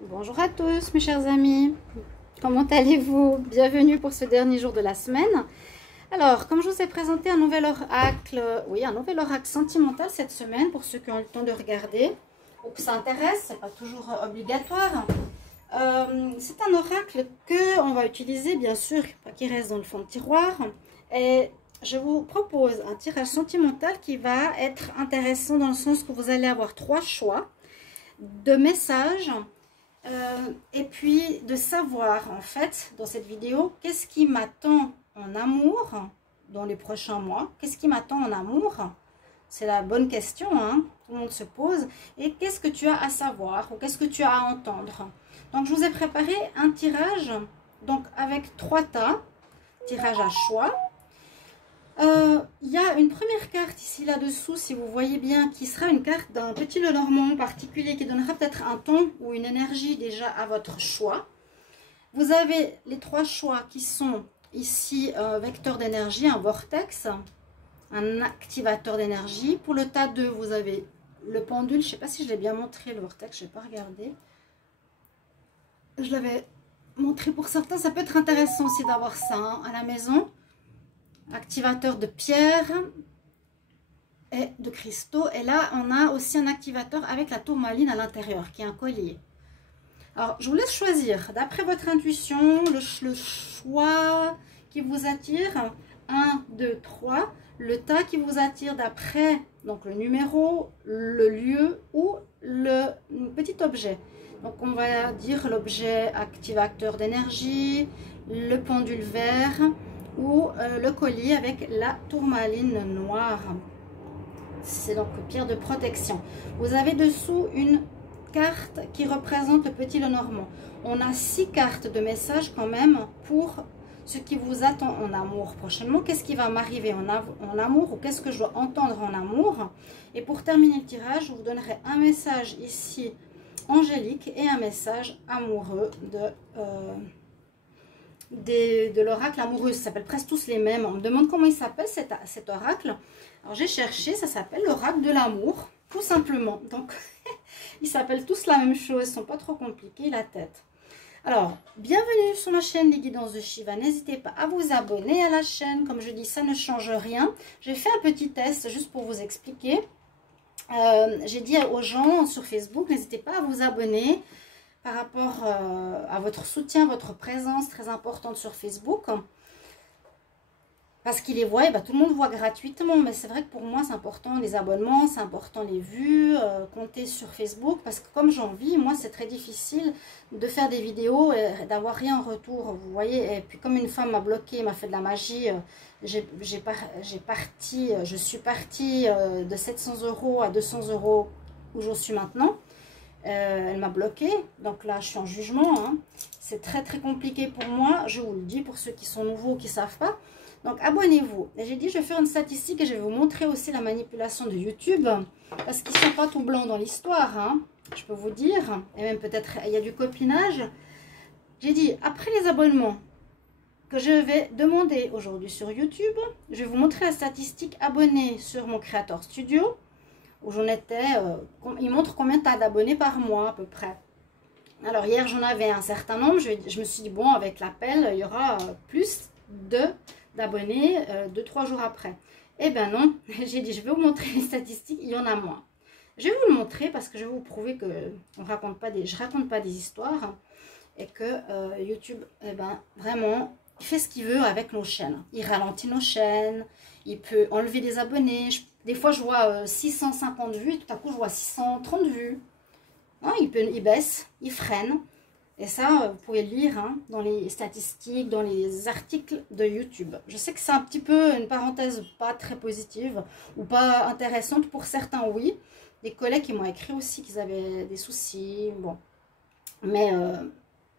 Bonjour à tous mes chers amis, comment allez-vous? Bienvenue pour ce dernier jour de la semaine. Alors, comme je vous ai présenté un nouvel oracle, un nouvel oracle sentimental cette semaine, pour ceux qui ont eu le temps de regarder, ou que ça intéresse, c'est pas toujours obligatoire. C'est un oracle que on va utiliser, bien sûr, qui reste dans le fond de tiroir. Et je vous propose un tirage sentimental qui va être intéressant dans le sens que vous allez avoir 3 choix de messages. Et puis de savoir en fait dans cette vidéo qu'est-ce qui m'attend en amour dans les prochains mois, qu'est-ce qui m'attend en amour, c'est la bonne question, hein, tout le monde se pose, et qu'est-ce que tu as à savoir ou qu'est-ce que tu as à entendre. Donc je vous ai préparé un tirage donc avec 3 tas, tirage à choix. Il y a une première carte ici là-dessous, si vous voyez bien, qui sera une carte d'un petit Lenormand particulier qui donnera peut-être un ton ou une énergie déjà à votre choix. Vous avez les 3 choix qui sont ici un vecteur d'énergie, un vortex, un activateur d'énergie. Pour le tas 2, vous avez le pendule. Je ne sais pas si je l'ai bien montré, le vortex, je n'ai pas regardé. Je l'avais montré pour certains, ça peut être intéressant aussi d'avoir ça hein, à la maison. Activateur de pierre et de cristaux. Et là, on a aussi un activateur avec la tourmaline à l'intérieur, qui est un collier. Alors, je vous laisse choisir, d'après votre intuition, le choix qui vous attire. 1, 2, 3. Le tas qui vous attire d'après donc le numéro, le lieu ou le petit objet. Donc, on va dire l'objet activateur d'énergie, le pendule vert, ou le collier avec la tourmaline noire. C'est donc pierre de protection. Vous avez dessous une carte qui représente le petit Lenormand. On a 6 cartes de messages quand même pour ce qui vous attend en amour prochainement. Qu'est-ce qui va m'arriver en amour ou qu'est-ce que je dois entendre en amour. Et pour terminer le tirage, je vous donnerai un message ici angélique et un message amoureux de l'oracle amoureux. Ça s'appelle presque tous les mêmes. On me demande comment il s'appelle cet oracle. Alors j'ai cherché, ça s'appelle l'oracle de l'amour, tout simplement. Donc ils s'appellent tous la même chose, ils ne sont pas trop compliqués la tête. Alors, bienvenue sur ma chaîne Les Guidances de Shiva. N'hésitez pas à vous abonner à la chaîne. Comme je dis, ça ne change rien. J'ai fait un petit test juste pour vous expliquer. J'ai dit aux gens sur Facebook, n'hésitez pas à vous abonner. Par rapport à votre soutien, votre présence très importante sur Facebook. Parce qu'ils les voient, tout le monde voit gratuitement. Mais c'est vrai que pour moi, c'est important les abonnements, c'est important les vues, compter sur Facebook. Parce que comme j'en vis, moi, c'est très difficile de faire des vidéos et d'avoir rien en retour. Vous voyez, et puis comme une femme m'a bloqué, m'a fait de la magie, je suis partie de 700 € à 200 € où je suis maintenant. Elle m'a bloqué, donc là je suis en jugement, hein. C'est très très compliqué pour moi, je vous le dis pour ceux qui sont nouveaux, qui ne savent pas. Donc abonnez-vous. Et j'ai dit je vais faire une statistique et je vais vous montrer aussi la manipulation de YouTube, parce qu'ils ne sont pas tout blancs dans l'histoire, hein, je peux vous dire, et même peut-être il y a du copinage. J'ai dit après les abonnements que je vais demander aujourd'hui sur YouTube, je vais vous montrer la statistique abonnés sur mon Creator Studio, où j'en étais, il montre combien tu as d'abonnés par mois à peu près. Alors hier j'en avais un certain nombre, je me suis dit bon avec l'appel il y aura plus d'abonnés 2-3 jours après. Eh ben non, j'ai dit je vais vous montrer les statistiques, il y en a moins. Je vais vous le montrer parce que je vais vous prouver que je raconte pas des histoires et que YouTube vraiment il fait ce qu'il veut avec nos chaînes. Il ralentit nos chaînes, il peut enlever des abonnés. Des fois, je vois 650 vues et tout à coup, je vois 630 vues. Hein, il baisse, il freine. Et ça, vous pouvez le lire hein, dans les statistiques, dans les articles de YouTube. Je sais que c'est un petit peu une parenthèse pas très positive ou pas intéressante. Pour certains, oui. Des collègues qui m'ont écrit aussi qu'ils avaient des soucis. Bon. Mais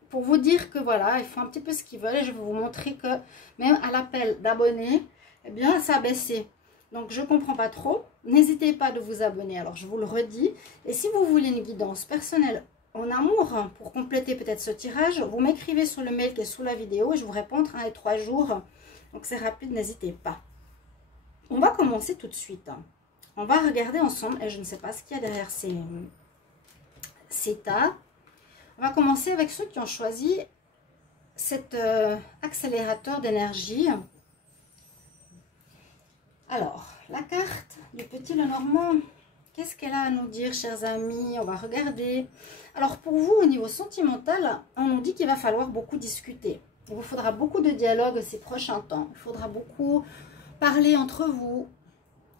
pour vous dire que voilà, ils font un petit peu ce qu'ils veulent. Et je vais vous montrer que même à l'appel d'abonnés, eh bien, ça a baissé. Donc, je ne comprends pas trop. N'hésitez pas de vous abonner. Alors, je vous le redis. Et si vous voulez une guidance personnelle en amour, pour compléter peut-être ce tirage, vous m'écrivez sur le mail qui est sous la vidéo et je vous réponds entre 1 et 3 jours. Donc, c'est rapide, n'hésitez pas. On va commencer tout de suite. On va regarder ensemble. Et je ne sais pas ce qu'il y a derrière ces tas. On va commencer avec ceux qui ont choisi cet accélérateur d'énergie. Alors, la carte du petit Lenormand, qu'est-ce qu'elle a à nous dire, chers amis? On va regarder. Alors, pour vous, au niveau sentimental, on nous dit qu'il va falloir beaucoup discuter. Il vous faudra beaucoup de dialogue ces prochains temps. Il faudra beaucoup parler entre vous.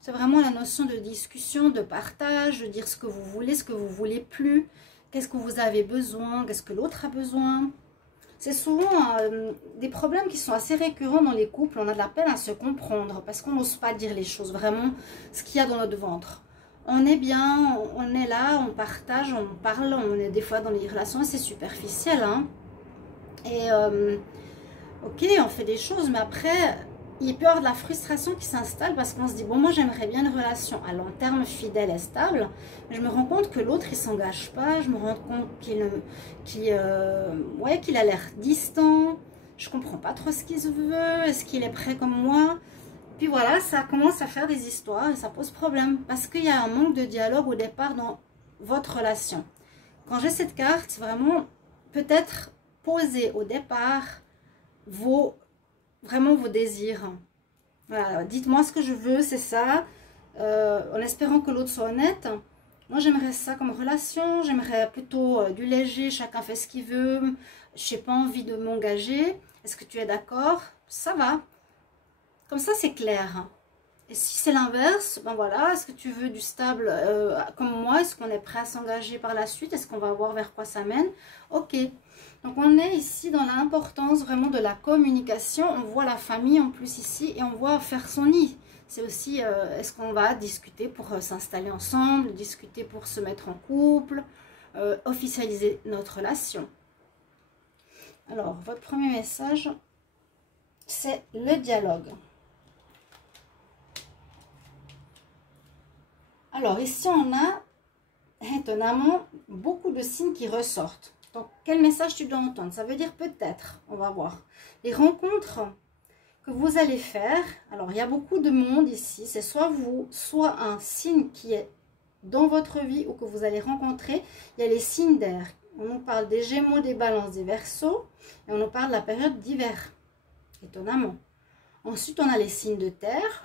C'est vraiment la notion de discussion, de partage, de dire ce que vous voulez plus. Qu'est-ce que vous avez besoin? Qu'est-ce que l'autre a besoin? C'est souvent des problèmes qui sont assez récurrents dans les couples. On a de la peine à se comprendre parce qu'on n'ose pas dire les choses, vraiment ce qu'il y a dans notre ventre. On est bien, on est là, on partage, on parle, on est des fois dans les relations assez superficielles. Hein. Et ok, on fait des choses, mais après, il peut y avoir de la frustration qui s'installe parce qu'on se dit, bon, moi j'aimerais bien une relation à long terme, fidèle et stable, mais je me rends compte que l'autre il s'engage pas, je me rends compte qu'il a l'air distant, je comprends pas trop ce qu'il veut, est-ce qu'il est prêt comme moi? Puis voilà, ça commence à faire des histoires et ça pose problème parce qu'il y a un manque de dialogue au départ dans votre relation. Quand j'ai cette carte, c'est vraiment peut-être poser au départ vraiment vos désirs. Voilà, dites-moi ce que je veux, c'est ça, en espérant que l'autre soit honnête. Moi, j'aimerais ça comme relation, j'aimerais plutôt du léger, chacun fait ce qu'il veut, je n'ai pas envie de m'engager. Est-ce que tu es d'accord? Ça va. Comme ça, c'est clair. Et si c'est l'inverse, ben voilà, est-ce que tu veux du stable comme moi? Est-ce qu'on est prêt à s'engager par la suite? Est-ce qu'on va voir vers quoi ça mène? Ok. Donc, on est ici dans l'importance vraiment de la communication. On voit la famille en plus ici et on voit faire son nid. C'est aussi, est-ce qu'on va discuter pour s'installer ensemble, discuter pour se mettre en couple, officialiser notre relation. Alors, votre premier message, c'est le dialogue. Alors, ici, on a, étonnamment, beaucoup de signes qui ressortent. Donc, quel message tu dois entendre? Ça veut dire peut-être, on va voir. Les rencontres que vous allez faire, alors, il y a beaucoup de monde ici. C'est soit vous, soit un signe qui est dans votre vie ou que vous allez rencontrer. Il y a les signes d'air. On nous parle des Gémeaux, des Balances, des Verseaux. Et on nous parle de la période d'hiver, étonnamment. Ensuite, on a les signes de terre.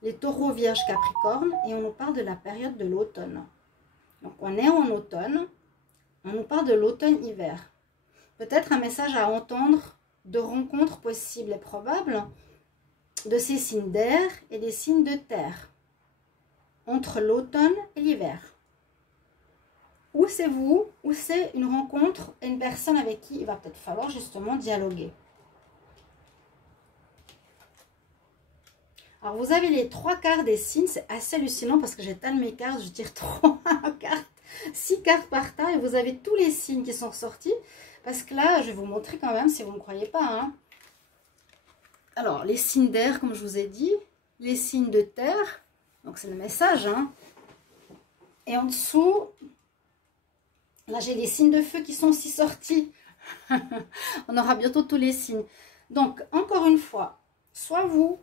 Les taureaux, vierges, capricorne, et on nous parle de la période de l'automne. Donc, on est en automne, on nous parle de l'automne-hiver. Peut-être un message à entendre de rencontres possibles et probables de ces signes d'air et des signes de terre, entre l'automne et l'hiver. Ou c'est vous, ou c'est une rencontre et une personne avec qui il va peut-être falloir justement dialoguer. Alors, vous avez les 3 quarts des signes. C'est assez hallucinant parce que j'étale mes cartes. Je tire 3 cartes, 6 cartes par tas. Et vous avez tous les signes qui sont ressortis. Parce que là, je vais vous montrer quand même si vous ne me croyez pas. Hein. Alors, les signes d'air, comme je vous ai dit. Les signes de terre. Donc, c'est le message. Hein. Et en dessous, là, j'ai les signes de feu qui sont aussi sortis. On aura bientôt tous les signes. Donc, encore une fois, soit vous...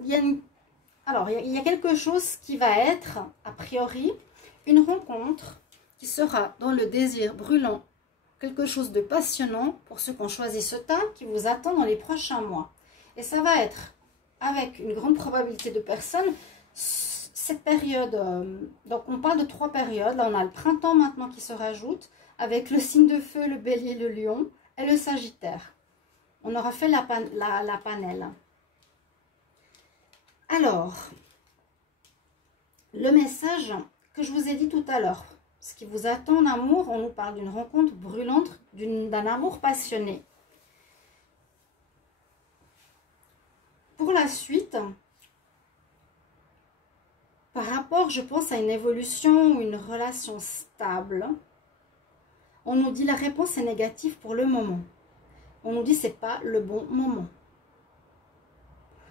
il y a quelque chose qui va être, a priori, une rencontre qui sera dans le désir brûlant, quelque chose de passionnant pour ceux qui ont choisi ce tas qui vous attend dans les prochains mois. Et ça va être, avec une grande probabilité de personnes, cette période, donc on parle de 3 périodes, là on a le printemps maintenant qui se rajoute, avec le signe de feu, le bélier, le lion et le sagittaire. On aura fait la panelle. Alors, le message que je vous ai dit tout à l'heure, ce qui vous attend en amour, on nous parle d'une rencontre brûlante, d'un amour passionné. Pour la suite, par rapport, je pense, à une évolution ou une relation stable, on nous dit la réponse est négative pour le moment. On nous dit c'est pas le bon moment.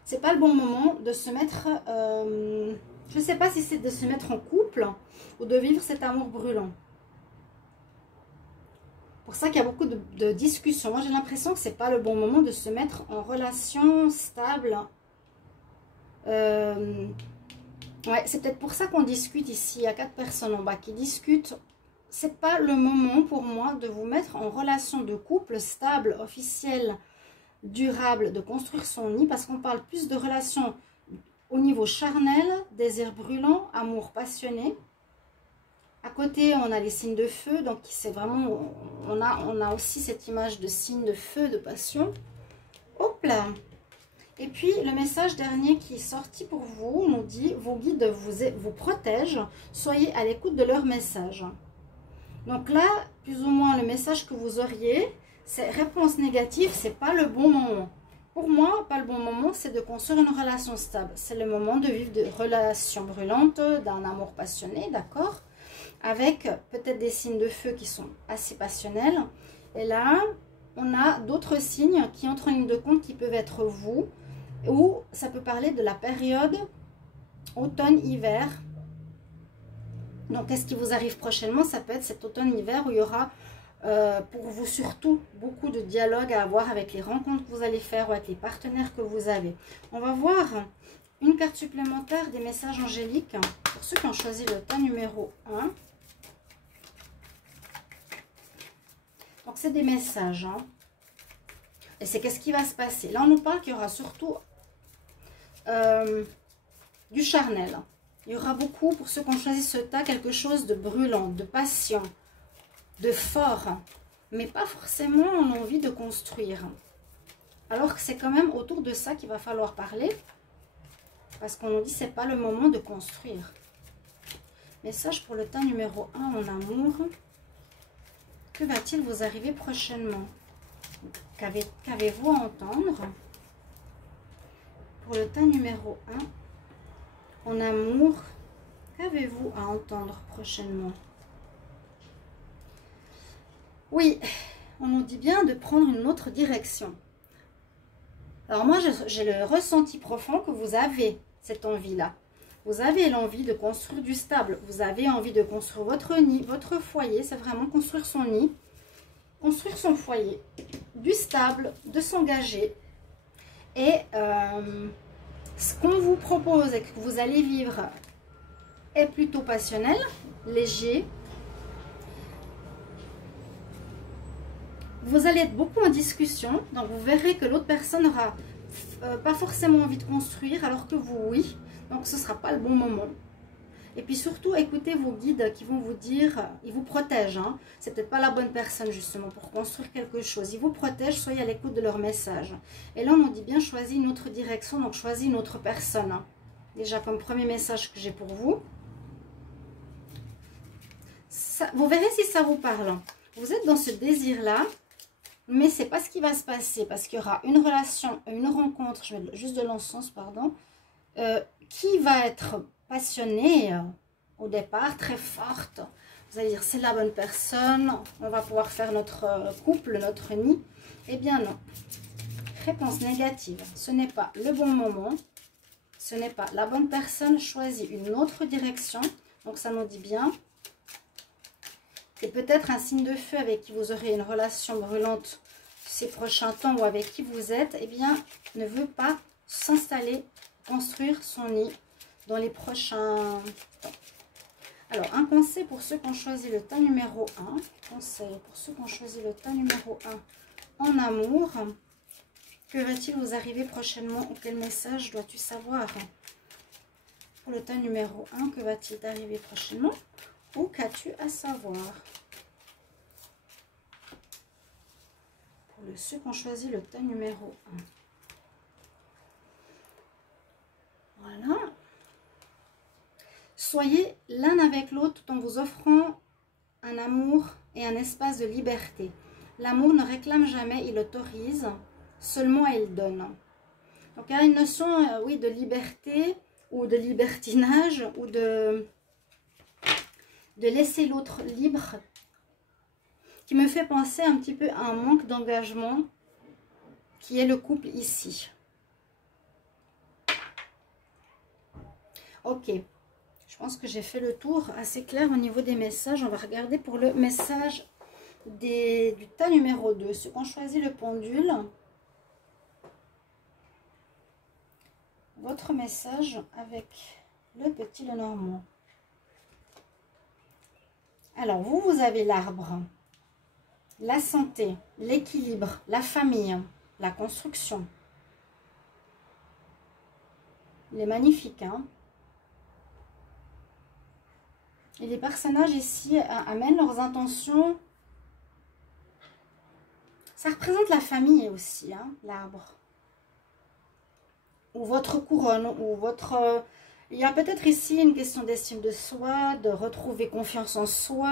C'est pas le bon moment de se mettre, je ne sais pas si c'est de se mettre en couple ou de vivre cet amour brûlant. Pour ça qu'il y a beaucoup de discussions. Moi, j'ai l'impression que c'est pas le bon moment de se mettre en relation stable. Ouais, c'est peut-être pour ça qu'on discute ici. Il y a 4 personnes en bas qui discutent. c'est pas le moment pour moi de vous mettre en relation de couple stable, officielle, durable, de construire son nid, parce qu'on parle plus de relations au niveau charnel, désir brûlant, amour passionné. À côté, on a les signes de feu, donc c'est vraiment, on a aussi cette image de signe de feu, de passion. Hop là. Et puis, le message dernier qui est sorti pour vous nous dit, vos guides vous protègent, soyez à l'écoute de leurs messages. Donc là, plus ou moins, le message que vous auriez, c'est réponse négative, c'est pas le bon moment. Pour moi, pas le bon moment, c'est de construire une relation stable. C'est le moment de vivre des relations brûlantes, d'un amour passionné, d'accord? Avec peut-être des signes de feu qui sont assez passionnels. Et là, on a d'autres signes qui entrent en ligne de compte qui peuvent être vous, ou ça peut parler de la période automne-hiver. Donc, qu'est-ce qui vous arrive prochainement? Ça peut être cet automne-hiver où il y aura pour vous surtout beaucoup de dialogue à avoir avec les rencontres que vous allez faire ou avec les partenaires que vous avez. On va voir une carte supplémentaire des messages angéliques pour ceux qui ont choisi le tas numéro 1. Donc, c'est des messages. Hein. Et c'est qu'est-ce qui va se passer? Là, on nous parle qu'il y aura surtout du charnel. Il y aura beaucoup, pour ceux qui ont choisi ce tas, quelque chose de brûlant, de passion, de fort, mais pas forcément on a envie de construire. Alors que c'est quand même autour de ça qu'il va falloir parler, parce qu'on nous dit c'est pas le moment de construire. Message pour le tas numéro 1 en amour. Que va-t-il vous arriver prochainement? Qu'avez-vous à entendre? Pour le tas numéro 1 en amour, qu'avez-vous à entendre prochainement? Oui, on nous dit bien de prendre une autre direction. Alors moi, j'ai le ressenti profond que vous avez cette envie-là. Vous avez l'envie de construire du stable. Vous avez envie de construire votre nid, votre foyer. C'est vraiment construire son nid, construire son foyer, du stable, de s'engager. Et ce qu'on vous propose et que vous allez vivre est plutôt passionnel, léger. Vous allez être beaucoup en discussion, donc vous verrez que l'autre personne n'aura pas forcément envie de construire, alors que vous, oui. Donc ce ne sera pas le bon moment. Et puis surtout, écoutez vos guides qui vont vous dire, ils vous protègent. Hein. C'est peut-être pas la bonne personne justement pour construire quelque chose. Ils vous protègent, soyez à l'écoute de leurs messages. Et là, on nous dit bien, choisis une autre direction, donc choisis une autre personne. Hein. Déjà comme premier message que j'ai pour vous. Ça, vous verrez si ça vous parle. Vous êtes dans ce désir-là. Mais c'est pas ce qui va se passer parce qu'il y aura une relation, une rencontre, je mets juste de l'encens, pardon, qui va être passionnée au départ, très forte. Vous allez dire c'est la bonne personne, on va pouvoir faire notre couple, notre nid. Eh bien non. Réponse négative, ce n'est pas le bon moment, ce n'est pas la bonne personne, choisis une autre direction. Donc ça nous dit bien. Et peut-être un signe de feu avec qui vous aurez une relation brûlante ces prochains temps ou avec qui vous êtes, eh bien, ne veut pas s'installer, construire son nid dans les prochains temps. Alors, un conseil pour ceux qui ont choisi le tas numéro 1. Conseil pour ceux qui ont choisi le tas numéro 1 en amour. Que va-t-il vous arriver prochainement ou quel message dois-tu savoir? Pour le tas numéro 1, que va-t-il t'arriver prochainement? Ou qu'as-tu à savoir? Pour ceux qui ont choisi le tas numéro 1. Voilà. Soyez l'un avec l'autre tout en vous offrant un amour et un espace de liberté. L'amour ne réclame jamais, il autorise, seulement il donne. Donc il y a une notion, oui, de liberté ou de libertinage ou de laisser l'autre libre, qui me fait penser un petit peu à un manque d'engagement qui est le couple ici. Ok, je pense que j'ai fait le tour assez clair au niveau des messages. On va regarder pour le message du tas numéro 2. Ceux qui ont choisi le pendule, votre message avec le petit Lenormand. Alors, vous avez l'arbre, la santé, l'équilibre, la famille, la construction. Il est magnifique, hein? Et les personnages ici amènent leurs intentions. Ça représente la famille aussi, hein, l'arbre. Ou votre couronne, ou votre... Il y a peut-être ici une question d'estime de soi, de retrouver confiance en soi.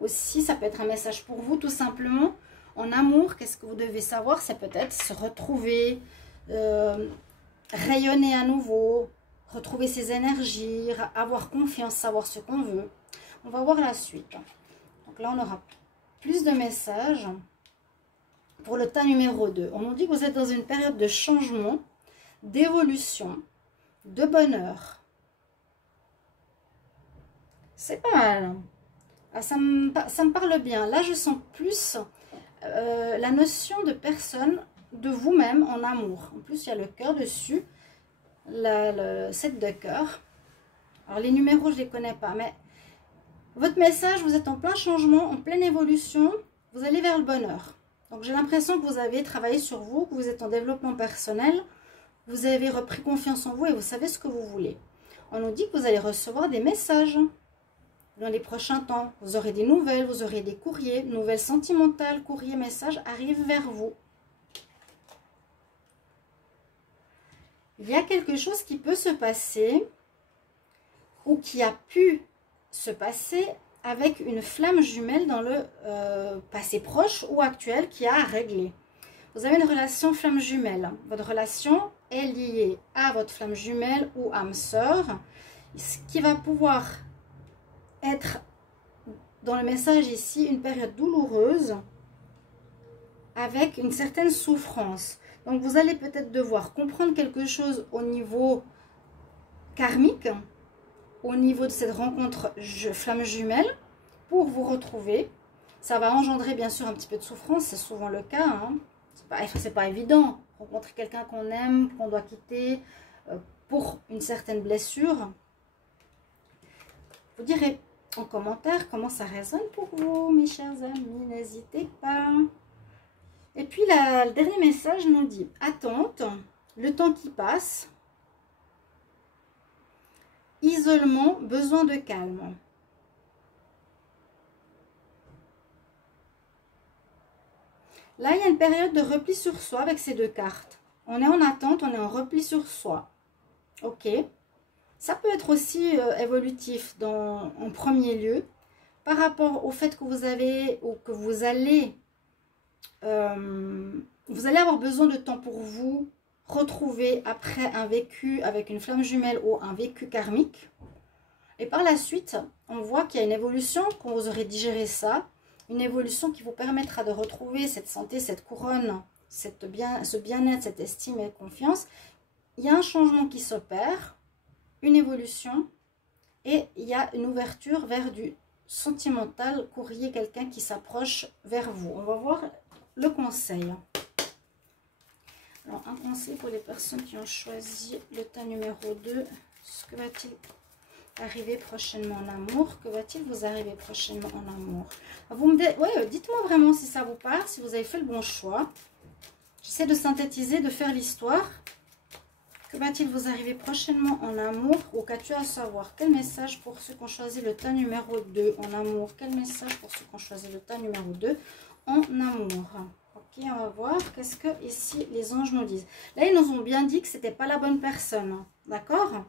Aussi, ça peut être un message pour vous, tout simplement. En amour, qu'est-ce que vous devez savoir? C'est peut-être se retrouver, rayonner à nouveau, retrouver ses énergies, avoir confiance, savoir ce qu'on veut. On va voir la suite. Donc là, on aura plus de messages. Pour le tas numéro 2, on nous dit que vous êtes dans une période de changement, d'évolution, de bonheur. C'est pas mal. Ah, ça me parle bien. Là, je sens plus la notion de personne, de vous-même en amour. En plus, il y a le cœur dessus, le 7 de cœur. Alors, les numéros, je ne les connais pas, mais votre message, vous êtes en plein changement, en pleine évolution, vous allez vers le bonheur. Donc, j'ai l'impression que vous avez travaillé sur vous, que vous êtes en développement personnel, vous avez repris confiance en vous et vous savez ce que vous voulez. On nous dit que vous allez recevoir des messages dans les prochains temps. Vous aurez des nouvelles, vous aurez des courriers, nouvelles sentimentales, courriers, messages arrivent vers vous. Il y a quelque chose qui peut se passer ou qui a pu se passer avec une flamme jumelle dans le passé proche ou actuel qui a à régler. Vous avez une relation flamme jumelle. Votre relation est liée à votre flamme jumelle ou âme sœur. Ce qui va pouvoir être dans le message ici une période douloureuse avec une certaine souffrance. Donc vous allez peut-être devoir comprendre quelque chose au niveau karmique, au niveau de cette rencontre flamme jumelle, pour vous retrouver. Ça va engendrer bien sûr un petit peu de souffrance, c'est souvent le cas, hein. C'est pas évident, rencontrer quelqu'un qu'on aime, qu'on doit quitter pour une certaine blessure. Vous direz en commentaire comment ça résonne pour vous, mes chers amis, n'hésitez pas. Et puis le dernier message nous dit attente, le temps qui passe, isolement, besoin de calme. Là, il y a une période de repli sur soi avec ces deux cartes. On est en attente, on est en repli sur soi. Ok. Ça peut être aussi évolutif en premier lieu par rapport au fait que vous avez ou que vous allez avoir besoin de temps pour vous retrouver après un vécu avec une flamme jumelle ou un vécu karmique. Et par la suite, on voit qu'il y a une évolution, quand vous aurez digéré ça, une évolution qui vous permettra de retrouver cette santé, cette couronne, ce bien-être, cette estime et confiance. Il y a un changement qui s'opère, une évolution, et il y a une ouverture vers du sentimental, courrier, quelqu'un qui s'approche vers vous. On va voir le conseil. Alors, un conseil pour les personnes qui ont choisi le tas numéro 2. Que va-t-il arriver prochainement en amour? Que va-t-il vous arriver prochainement en amour? Vous me dites, ouais, dites-moi vraiment si ça vous parle, si vous avez fait le bon choix. J'essaie de synthétiser, de faire l'histoire. Que va-t-il vous arriver prochainement en amour? Ou qu'as-tu à savoir? Quel message pour ceux qui ont choisi le tas numéro 2 en amour? Quel message pour ceux qui ont choisi le tas numéro 2 en amour? Ok, on va voir. Qu'est-ce que ici les anges nous disent? Là, ils nous ont bien dit que c'était pas la bonne personne. D'accord?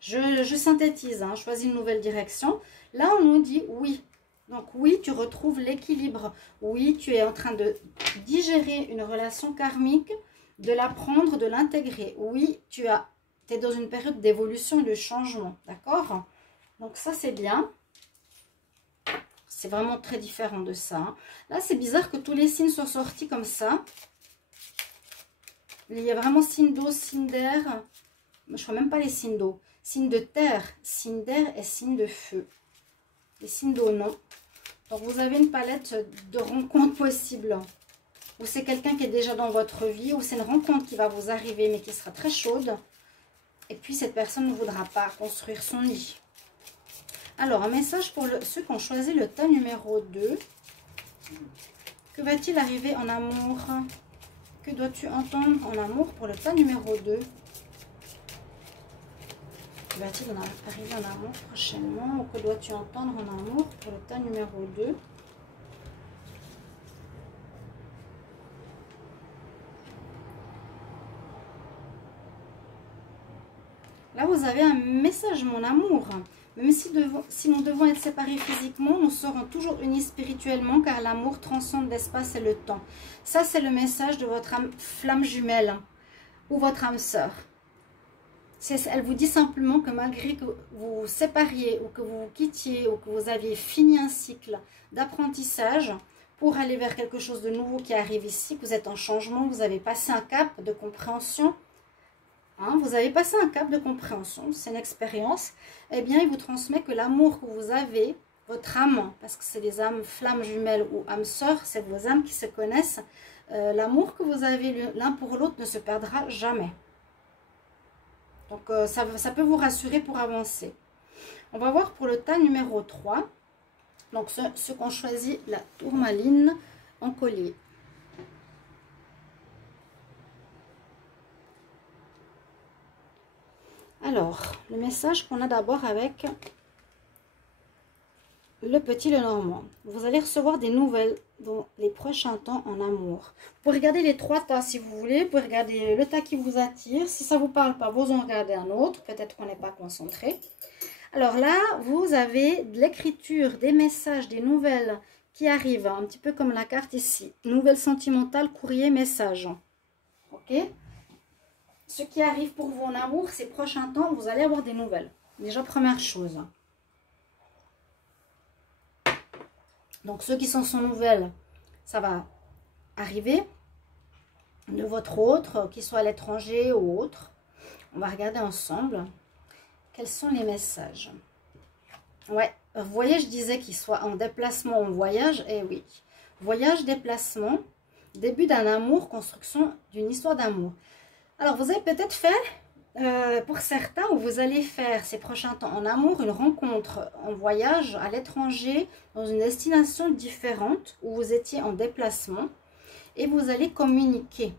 Je synthétise, hein, choisis une nouvelle direction. Là, on nous dit oui. Donc oui, tu retrouves l'équilibre. Oui, tu es en train de digérer une relation karmique, de l'apprendre, de l'intégrer. Oui, tu es dans une période d'évolution et de changement. D'accord? Donc ça, c'est bien. C'est vraiment très différent de ça. Hein. Là, c'est bizarre que tous les signes soient sortis comme ça. Il y a vraiment signe d'eau, signe d'air. Je ne crois même pas les signes d'eau. Signe de terre, signe d'air et signe de feu. Les signes d'eau, non. Donc, vous avez une palette de rencontres possibles. Ou c'est quelqu'un qui est déjà dans votre vie, ou c'est une rencontre qui va vous arriver, mais qui sera très chaude. Et puis, cette personne ne voudra pas construire son nid. Alors, un message pour ceux qui ont choisi le tas numéro 2. Que va-t-il arriver en amour? Que dois-tu entendre en amour pour le tas numéro 2? Que va-t-il arriver en amour prochainement? Ou que dois-tu entendre en amour pour le tas numéro 2? Là, vous avez un message, mon amour. Même si nous devons être séparés physiquement, nous serons toujours unis spirituellement, car l'amour transcende l'espace et le temps. Ça, c'est le message de votre âme flamme jumelle ou votre âme sœur. Elle vous dit simplement que malgré que vous vous sépariez ou que vous vous quittiez ou que vous aviez fini un cycle d'apprentissage pour aller vers quelque chose de nouveau qui arrive ici, que vous êtes en changement, vous avez passé un cap de compréhension, vous avez passé un cap de compréhension, c'est une expérience, eh bien, il vous transmet que l'amour que vous avez, votre âme, parce que c'est des âmes flammes jumelles ou âmes sœurs, c'est vos âmes qui se connaissent, l'amour que vous avez l'un pour l'autre ne se perdra jamais. Donc, ça peut vous rassurer pour avancer. On va voir pour le tas numéro 3, donc ceux qui ont choisi la tourmaline en collier. Alors, le message qu'on a d'abord avec le petit Lenormand. Vous allez recevoir des nouvelles dans les prochains temps en amour. Vous pouvez regarder les 3 tas si vous voulez. Vous pouvez regarder le tas qui vous attire. Si ça ne vous parle pas, vous en regardez un autre. Peut-être qu'on n'est pas concentré. Alors là, vous avez de l'écriture, des messages, des nouvelles qui arrivent. Un petit peu comme la carte ici. Nouvelles sentimentales, courrier, message. Ok ? Ce qui arrive pour vous en amour, ces prochains temps, vous allez avoir des nouvelles. Déjà, première chose. Donc, ceux qui sont sans nouvelles, ça va arriver. De votre autre, qu'il soit à l'étranger ou autre. On va regarder ensemble. Quels sont les messages? Ouais, vous voyez, je disais qu'il soit en déplacement ou en voyage. Eh oui. Voyage, déplacement, début d'un amour, construction d'une histoire d'amour. Alors, vous avez peut-être fait, pour certains, où vous allez faire ces prochains temps en amour, une rencontre en voyage à l'étranger, dans une destination différente, où vous étiez en déplacement, et vous allez communiquer.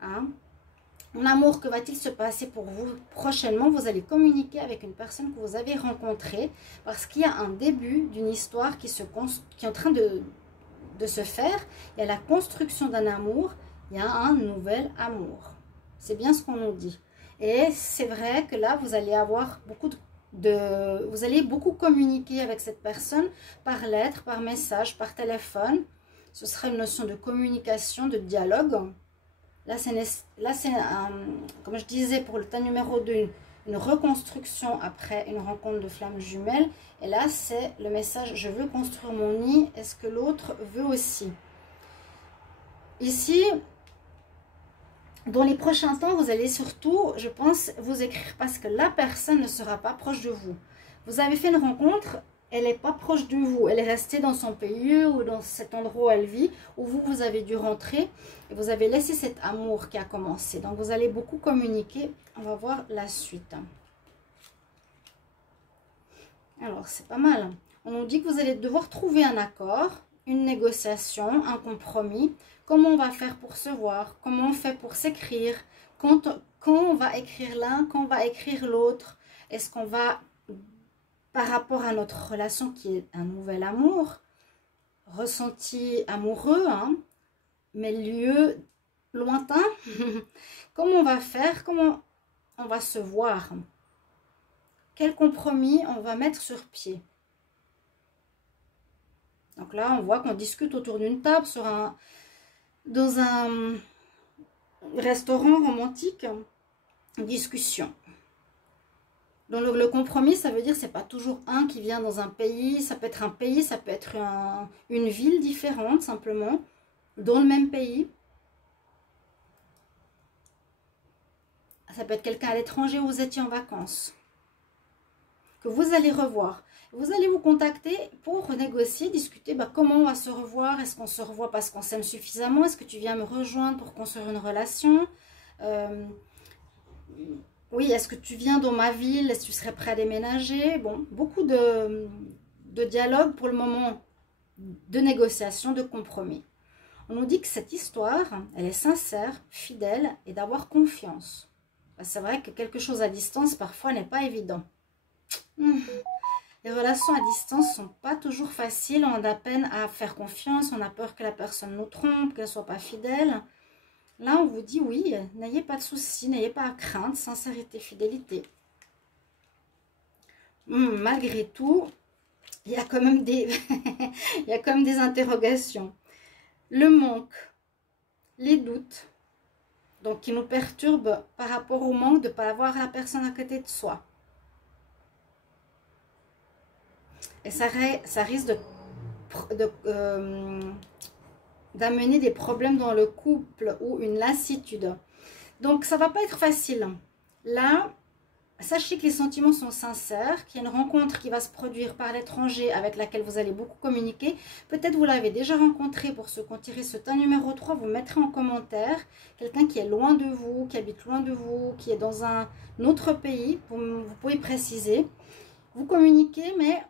En amour, que va-t-il se passer pour vous prochainement? Vous allez communiquer avec une personne que vous avez rencontrée, parce qu'il y a un début d'une histoire qui est en train de se faire. Il y a la construction d'un amour, il y a un nouvel amour. C'est bien ce qu'on nous dit. Et c'est vrai que là, vous allez avoir vous allez beaucoup communiquer avec cette personne par lettre, par message, par téléphone. Ce sera une notion de communication, de dialogue. Là, c'est comme je disais pour le tas numéro 2, une reconstruction après une rencontre de flammes jumelles. Et là, c'est le message, je veux construire mon nid, est-ce que l'autre veut aussi? Ici, dans les prochains temps, vous allez surtout, je pense, vous écrire parce que la personne ne sera pas proche de vous. Vous avez fait une rencontre, elle n'est pas proche de vous. Elle est restée dans son pays ou dans cet endroit où elle vit, où vous avez dû rentrer et vous avez laissé cet amour qui a commencé. Donc, vous allez beaucoup communiquer. On va voir la suite. Alors, c'est pas mal. On nous dit que vous allez devoir trouver un accord, une négociation, un compromis. Comment on va faire pour se voir? Comment on fait pour s'écrire? Quand on va écrire l'un, quand on va écrire l'autre? Est-ce qu'on va, par rapport à notre relation qui est un nouvel amour, ressenti amoureux, mais lieu lointain, comment on va faire? Comment on va se voir? Quel compromis on va mettre sur pied? Donc là, on voit qu'on discute autour d'une table dans un restaurant romantique, discussion. Donc le compromis, ça veut dire c'est pas toujours un qui vient dans un pays, ça peut être un pays, ça peut être une ville différente simplement, dans le même pays. Ça peut être quelqu'un à l'étranger où vous étiez en vacances, que vous allez revoir. Vous allez vous contacter pour négocier, discuter comment on va se revoir. Est-ce qu'on se revoit parce qu'on s'aime suffisamment? Est-ce que tu viens me rejoindre pour construire une relation? Oui, est-ce que tu viens dans ma ville? Est-ce que tu serais prêt à déménager? Bon, beaucoup de dialogue pour le moment, de négociation, de compromis. On nous dit que cette histoire, elle est sincère, fidèle et d'avoir confiance. C'est vrai que quelque chose à distance, parfois, n'est pas évident. Les relations à distance ne sont pas toujours faciles. On a de la peine à faire confiance. On a peur que la personne nous trompe, qu'elle ne soit pas fidèle. Là, on vous dit oui, n'ayez pas de soucis, n'ayez pas à craindre, sincérité, fidélité. Malgré tout, il y a quand même des, il y a quand même des interrogations. Le manque, les doutes, donc qui nous perturbent par rapport au manque de ne pas avoir la personne à côté de soi. Et ça risque d'amener des problèmes dans le couple ou une lassitude. Donc, ça ne va pas être facile. Là, sachez que les sentiments sont sincères, qu'il y a une rencontre qui va se produire par l'étranger avec laquelle vous allez beaucoup communiquer. Peut-être vous l'avez déjà rencontré. Pour ceux qui ont tiré ce tas numéro 3, vous mettrez en commentaire quelqu'un qui est loin de vous, qui habite loin de vous, qui est dans un autre pays. Vous pouvez préciser. Vous communiquez, mais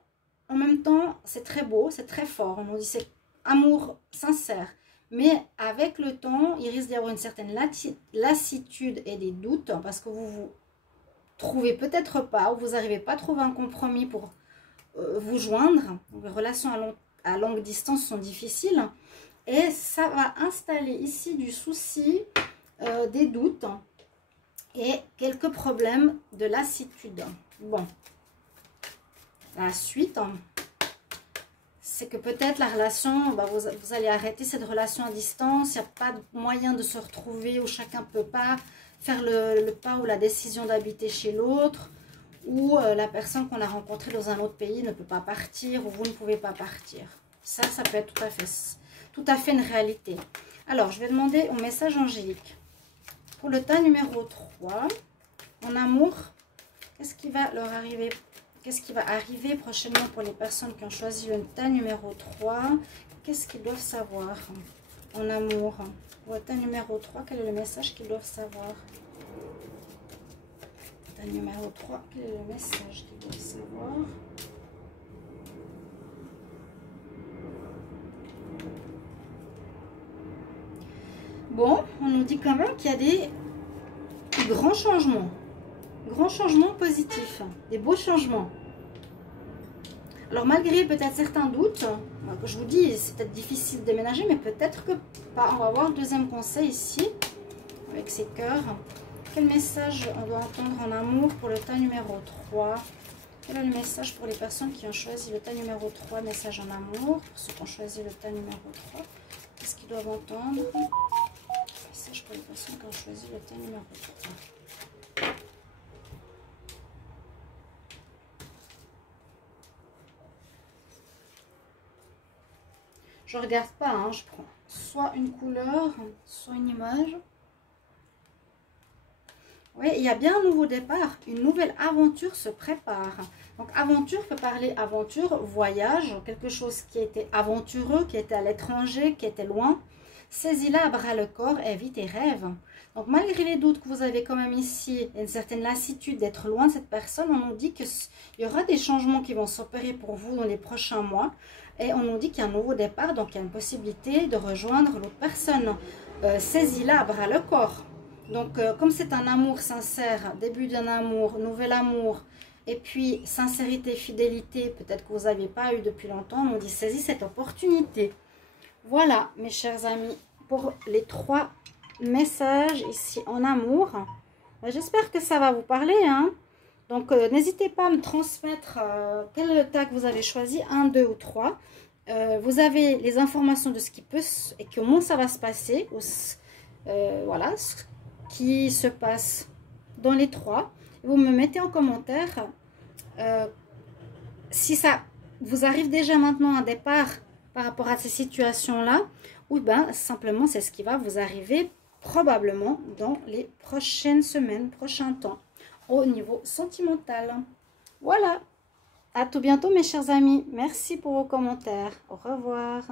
en même temps, c'est très beau, c'est très fort. On nous dit c'est amour sincère. Mais avec le temps, il risque d'y avoir une certaine lassitude et des doutes parce que vous trouvez peut-être pas ou vous n'arrivez pas à trouver un compromis pour vous joindre. Donc, les relations à longue distance sont difficiles et ça va installer ici du souci, des doutes et quelques problèmes de lassitude. Bon. La suite, c'est que peut-être la relation, vous allez arrêter cette relation à distance, il n'y a pas de moyen de se retrouver où chacun ne peut pas faire le pas ou la décision d'habiter chez l'autre, ou la personne qu'on a rencontrée dans un autre pays ne peut pas partir, ou vous ne pouvez pas partir. Ça peut être tout à fait une réalité. Alors, je vais demander au message angélique. Pour le tas numéro 3, en amour, qu'est-ce qui va leur arriver? Qu'est-ce qui va arriver prochainement pour les personnes qui ont choisi le tas numéro 3? Qu'est-ce qu'ils doivent savoir en amour? Pour le tas numéro 3, quel est le message qu'ils doivent savoir? Tas numéro 3, quel est le message qu'ils doivent savoir? Bon, on nous dit quand même qu'il y a des grands changements. Grands changements positifs, des beaux changements. Alors malgré peut-être certains doutes, que je vous dis, c'est peut-être difficile de déménager, mais peut-être que pas. On va voir le deuxième conseil ici, avec ces cœurs. Quel message on doit entendre en amour pour le tas numéro 3? Quel est le message pour les personnes qui ont choisi le tas numéro 3? Message en amour, pour ceux qui ont choisi le tas numéro 3. Qu'est-ce qu'ils doivent entendre? Message pour les personnes qui ont choisi le tas numéro 3. Je regarde pas, hein, je prends soit une couleur, soit une image. Oui, il y a bien un nouveau départ, une nouvelle aventure se prépare. Donc aventure peut parler aventure, voyage, quelque chose qui était aventureux, qui était à l'étranger, qui était loin. Saisis-la à bras le corps, évite et rêve. Donc malgré les doutes que vous avez quand même ici, et une certaine lassitude d'être loin de cette personne, on nous dit qu'il y aura des changements qui vont s'opérer pour vous dans les prochains mois. Et on nous dit qu'il y a un nouveau départ, donc il y a une possibilité de rejoindre l'autre personne. Saisis-la à bras le corps. Donc comme c'est un amour sincère, début d'un amour, nouvel amour, et puis sincérité, fidélité, peut-être que vous n'avez pas eu depuis longtemps, on nous dit saisis cette opportunité. Voilà mes chers amis, pour les 3 messages ici en amour. J'espère que ça va vous parler, hein. Donc, n'hésitez pas à me transmettre quel tas que vous avez choisi, 1, 2 ou 3. Vous avez les informations de ce qui peut et comment ça va se passer. Voilà, ce qui se passe dans les 3. Vous me mettez en commentaire si ça vous arrive déjà maintenant un départ par rapport à ces situations-là. Ou bien, simplement, c'est ce qui va vous arriver probablement dans les prochaines semaines, prochains temps. Au niveau sentimental. Voilà. À tout bientôt mes chers amis. Merci pour vos commentaires. Au revoir.